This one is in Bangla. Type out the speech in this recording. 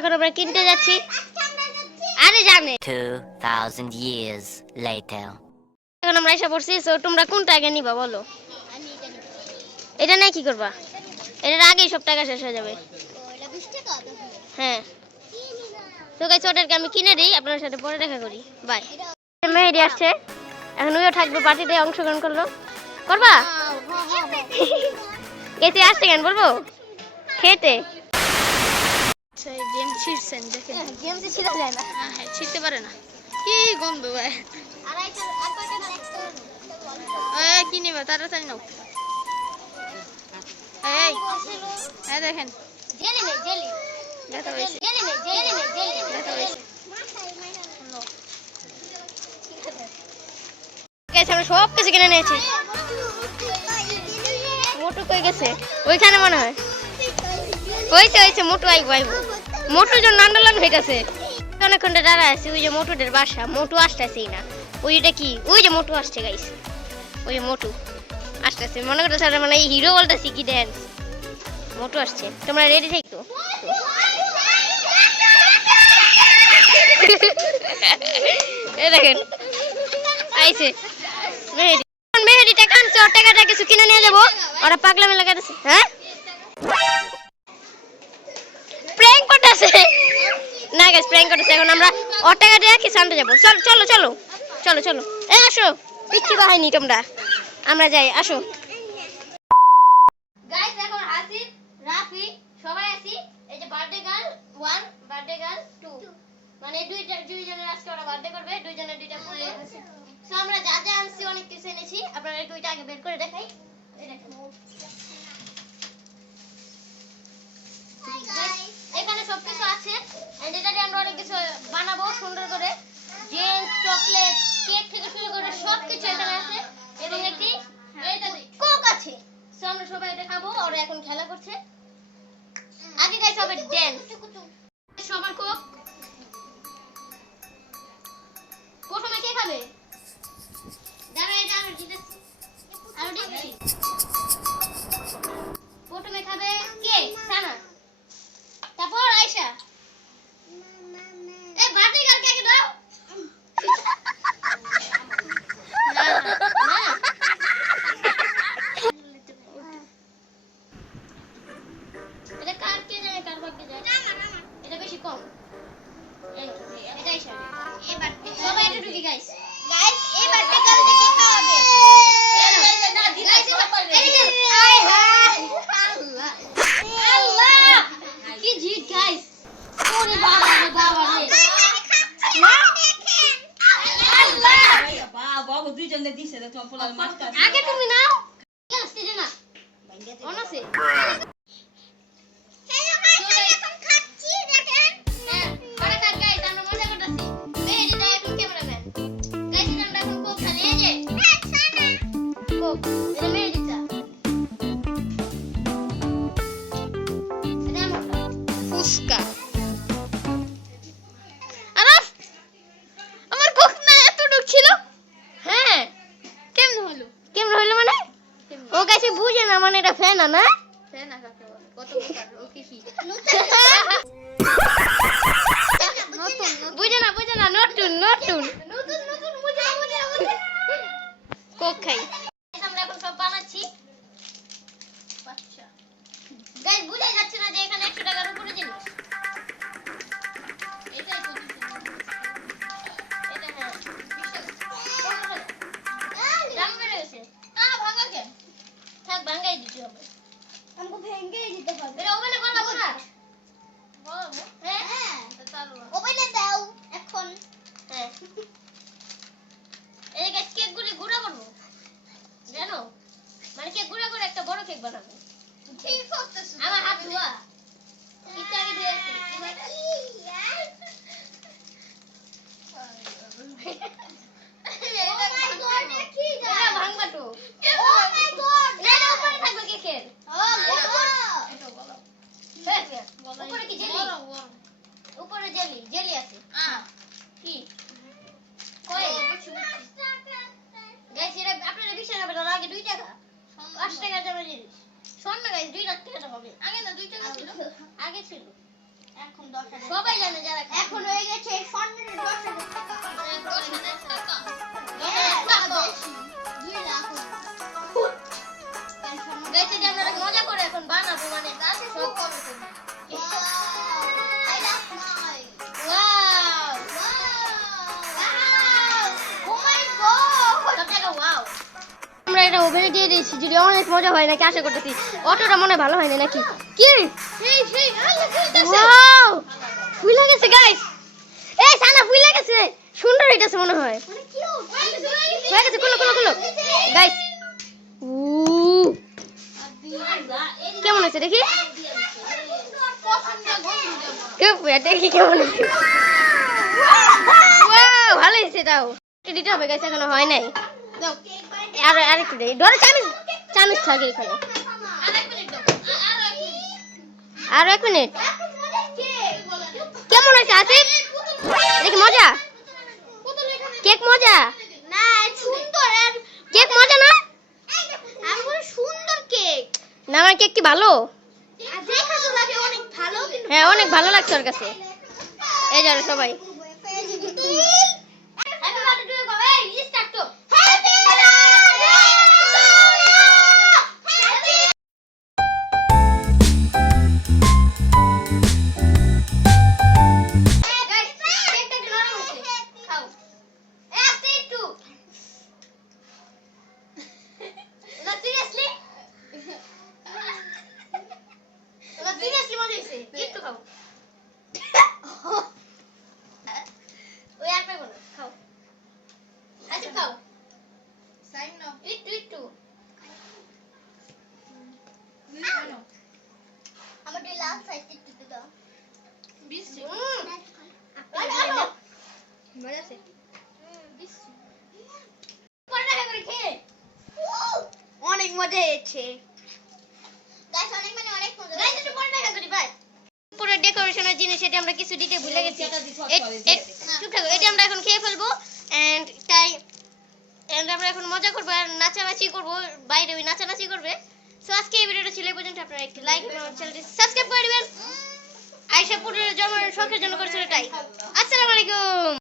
এখন আমরা কিনতে যাচ্ছি। আরে জানে। 2,000 years later. এখন আমরা এসে পড়ছি তো তোমরা কোনটা আগে নিবা বলো? এটা নিয়ে কি করবা? এটার আগেই সব টাকা শেষ হয়ে যাবে। হ্যাঁ। তো গাইস ওটাকে আমি কিনে দিই আপনার সাথে পরে দেখা করি। বাই মেহেদি আসছে। এখন ওইও থাকবে পার্টিতে অংশগ্রহণ করল। করবা? এতে আসছে কেন বলব? খেতে। গেম ছিড়ছেন দেখেন। গেম তো ছিল যায় না। হ্যাঁ হ্যাঁ ছিড়তে পারে না। কি গন্ধ ভাই? এই কি নিবা? তাড়াতাড়ি নাও। এই এই দেখেন। জেলি মে জেলি। ব্যথা হয়েছে। জেলি মে জেলি মে জেলি ব্যথা হয়েছে। আমরা সব কিছু কিনে নিয়েছি। মোটু কই গেছে? ওইখানে মনে হয়। হয়েছে হয়েছে মোটু আইবো আইবো। আন্দোলন হয়ে গেছে অনেকক্ষণ দাঁড়া আছে, ওই যে মোটুদের বাসা। মোটু আসতেছেই না। ওইটা কি ওই যে মোটু আসছে গাইস ওই যে মোটু আসতেছে। মনে করতে স্যার মানে হিরো বলতেছি কি ড্যান্স মোটু আসছে। তোমরা রেডি থাকতো দেখেন। আইছে। মেহেদি। এখন মেহেদি টাকা ওর টাকাটা কিছু কিনে নিয়ে যাব। ওরা পাগলামি লাগাতেছে হ্যাঁ? করতেছে না গাইস প্র্যাঙ্ক করতেছে। এখন আমরা ওর টাকা দিয়ে কিছু যাব। চলো চলো চলো। চলো চলো। এ আসো। পিচ্ছি বাহিনী তোমরা। আমরা যাই আসো। গাইস এখন আসিফ রাফি। সবাই আছি। এই যে birthday girl one birthday girl two মানে দুইটা দুইজনের আজকে ওরা বার্থডে করবে দুইজনের দুইটা ফুল সো আমরা যা যা আনছি অনেক কিছু এনেছি। আপনারা দুইটা আগে বের করে দেখাই। দেখেন। এখানে সব কিছু আছে এন্ড আমরা অনেক কিছু বানাবো সুন্দর করে। জেন্স চকলেট কেক থেকে শুরু করে সব কিছু এখানে আছে, এবং একটি কোক আছে। সো আমরা সবাই এটা খাব, ওরা এখন খেলা করছে। আগে গাইস হবে ড্যান্স সবার কোক প্রথমে কে খাবে? সবাই একটু ঢুকি গাইস গাইস এই বাটি গাল থেকে খাওয়াবে না দিলাই এদিকে আয় হায় আল্লাহ। আল্লাহ। কি জিত গাইস ওরে বাবা রে বাবা রে। আল্লাহ। বাবু দুইজনে দিছে তো তোমার মাছ কাটে আগে তুমি নাও। আসতে দে না অনাসে এটা ফ্যান না ফেনা কাকে বলে কত প্রকার ও কি? কি বুঝে না বুঝে না নতুন নতুন। নতুন নতুন বুঝে না বুঝে না। কোক খাই। ভাঙ্গাই দিতে হবে। আমাকে ভেঙে দিতে হবে। এটা ওভেনে বানাবো না বলো হ্যাঁ? ওভেনে দাও। এখন। হ্যাঁ। এই গাছ কেক গুলি গুঁড়া করব। জানো? মানে কেক গুঁড়া করে একটা বড় কেক বানাবো। ঠিক করতেছ। আমার হাত ধোয়া। একটু আগে ধুয়ে আসছি এটা ভাঙবা তো না না উপরে থাকবে কেকের হ্যাঁ, হ্যাঁ। উপরে কি জেলি উপরে জেলি জেলি আছে কি কয় গাইস আগে দুই টাকা। পাঁচ টাকা দামের জিনিস দুই লাখ টাকা হবে আগে না দুই টাকা ছিল? আগে ছিল। এখন দশ সবাই জানে যারা এখন হয়ে গেছে স্বর্ণের দশ টাকা। আমরা এটা ওভেনে দিয়ে দিয়েছি। যদি অনেক মজা হয় নাকি আশা করতেছি অটোটা মনে হয় ভালো হয়নি নাকি? কি? ফুলে গেছে গাইস এই সানা ফুলে গেছে সুন্দর হইতাছে মনে হয়। হয়ে গেছে কুলো কুলো কুলো গাইস কেমন হয়েছে দেখি? উফ, দেখি কেমন হয়েছে। ভালো হয়েছে এটাও। এটা দিতে হবে এখনও হয় নাই। আর আরেকটু দেই। ধরে থাকে এখানে। আরও এক মিনিট। কেমন হয়েছে আসিফ কি মজা? কেক মজা? কেক মজা না? না, আমার কি ভালো? দেখা হ্যাঁ অনেক ভালো লাগছে ওর কাছে। এই যারা সবাই। অনেক মজা হয়েছে। অনেক মানে অনেক মজা পুরো ডেকোরেশনের জিনিস এটা আমরা কিছু দিতে ভুলে গেছি। এটা দিয়ে এ- করে এ- দিয়েছে। চুপ থাকো এটা আমরা এখন খেয়ে ফেলব এন্ড তাই এন্ড আমরা এখন মজা করব আর নাচানাচি করব। বাইরে ওই নাচানাচি করবে। সো আজকে এই ভিডিওটা ছিল পর্যন্ত। আপনারা একটু লাইক এবং চ্যানেলটি সাবস্ক্রাইব করে দিবেন। আইসা পুরো জন্ম শখের জন্য করেছিল তাই। আসসালামু আলাইকুম।